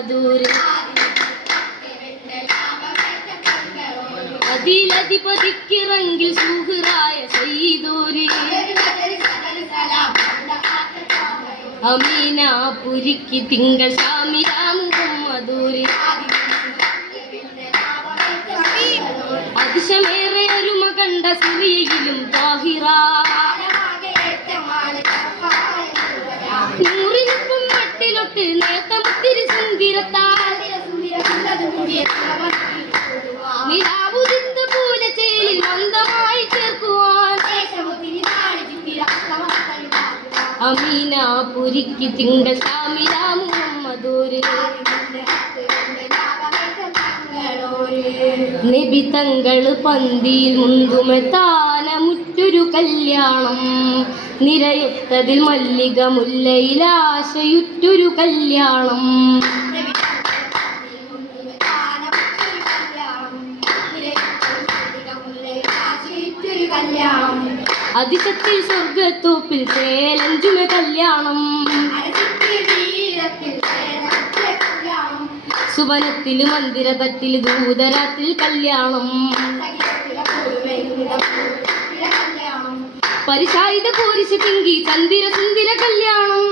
മുഹമ്മദൂര് അതിലധിപതിക്കിറങ്ങിൽ സുഹറായ സയ്യിദൂര് അമീനാപുരിക്ക് തിങ്കൾ ഷാമില മുഹമ്മദൂര് അതിശമേറെ അരുമ കണ്ട സിറിയയിലും താഹിറ നൂറിനൊപ്പം മട്ടിലൊട്ട് നേത്തമുത്തിരി സുന്ദിരത്താൽ നിലാവുദിത്ത പോലെ ചേലിൽ മന്ദമായി ചേർക്കുവാൻ അമീനാപുരിക്ക് തിങ്കൾ ഷാമില മുഹമ്മദൂര് നബി തങ്ങള് പന്തിയിൽ മുന്തുമെത്താന മുറ്റൊരു കല്യാണം നിരയൊത്തതിൽ മല്ലിക മുല്ലയിലാശയുറ്റൊരു കല്യാണം അതിശക്തി സ്വർഗത്തോപ്പിൽ ചേലഞ്ചുമ കല്യാണം സുവനത്തിൽ മന്ദിര തട്ടിൽ ദൂതരാത്തിൽ കല്യാണം പരിശായിത കോരിശ തിങ്കി ചന്ദിര സുന്ദര കല്യാണം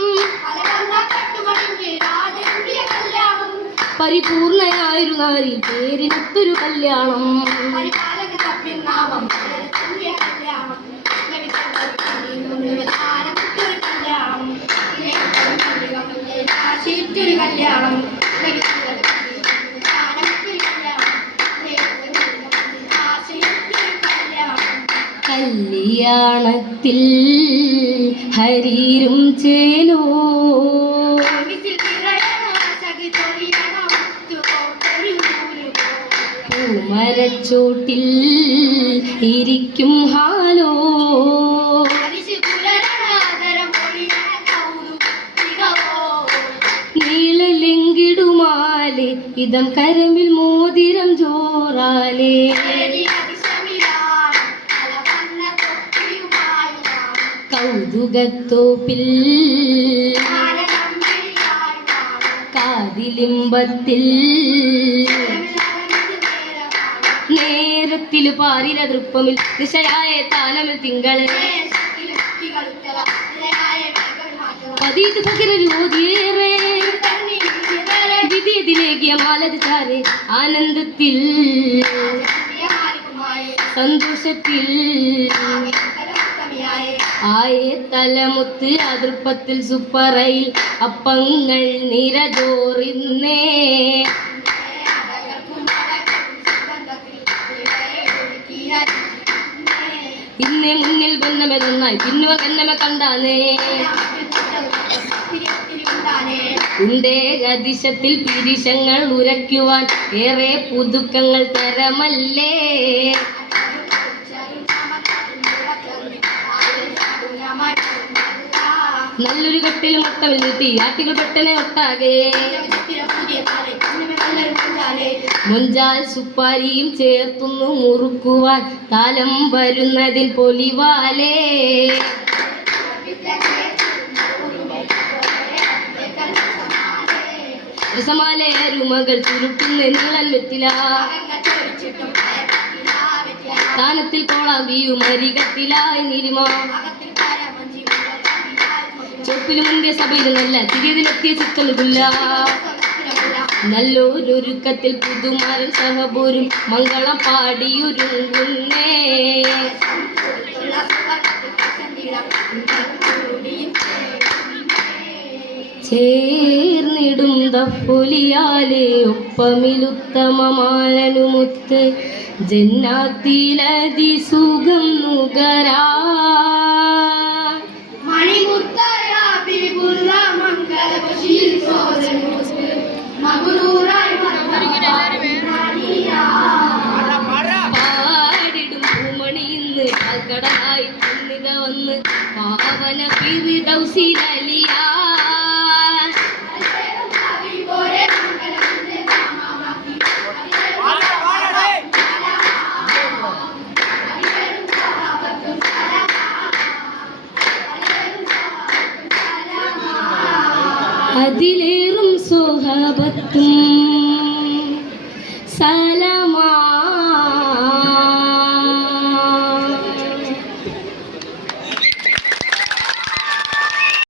പരിപൂർണയായൊരു നാരി പേരിനൊത്തൊരു കല്യാണം കല്യാണത്തിൽ ഹരീരും ചേലോ പൂമരച്ചോട്ടിൽ ഇരിക്കും ഹാലോ നീളലെങ്കിടുമാലെ ഇതം കരമിൽ മോതിരം ജോറാലേ കൗതുകത്തോപ്പിൽ കാതിലിമ്പത്തിൽ നേരത്തില് പാരില ദൃപ്പമിൽ ദിശയായ താനമിൽ തിങ്കള് പതിത് പകരൂതിയേറെ വിധിയതിലേകിയ മാലത് ചാരെ ആനന്ദത്തിൽ സന്തോഷത്തിൽ ആയേ തലമുത്ത് അതിർപ്പത്തിൽ സുപ്പറയിൽ അപ്പങ്ങൾ നിരജോറിന്നേ ഇന്നെ മുന്നിൽ ബന്ധമേ നന്നായി പിന്നുവ കന്നമെ കണ്ടാനേ ഉണ്ടേ അതിശത്തിൽ പിരിശങ്ങൾ ഉരയ്ക്കുവാൻ ഏറെ പുതുക്കങ്ങൾ തരമല്ലേ നല്ലൊരു കെട്ടിൽ മൊത്തമിൽ നിർത്തി ആട്ടികൾ പെട്ടനെ ഒട്ടാകെ മുഞ്ചാൽ സുപ്പാരിയും ചേർത്തുന്നു മുറുക്കുവാൻ താലം വരുന്നതിൽ പൊലിവാലേ രസമാലേ അരുമകൾ ചുരുട്ടുന്ന നീളൻ വെറ്റില സ്ഥാനത്തിൽ കോളാമ്പിയും അരികത്തിലായി നിരുമ ചൊപ്പിലും മുൻപേ സഭയിൽ നല്ല തിരിയതിലെത്തിയ ചിത്തലുമില്ല നല്ലൊരൊരുക്കത്തിൽ പുതുമാരൻ സഹപോരും മംഗളം പാടിയൊരുങ്ങുന്നേ ചേർന്നിടും ദഫുലിയാലെ ഒപ്പമിലുത്തമമാനനുമുത്ത് ജന്നാത്തിലതി സുഖം നുകരാ പാടിടും പൂമണിയിന്ന് കടലായി നിന്നിത വന്ന് പാവന ഫിർദൗസിലലിയാ അതിലേറും സുഹാ പത്തും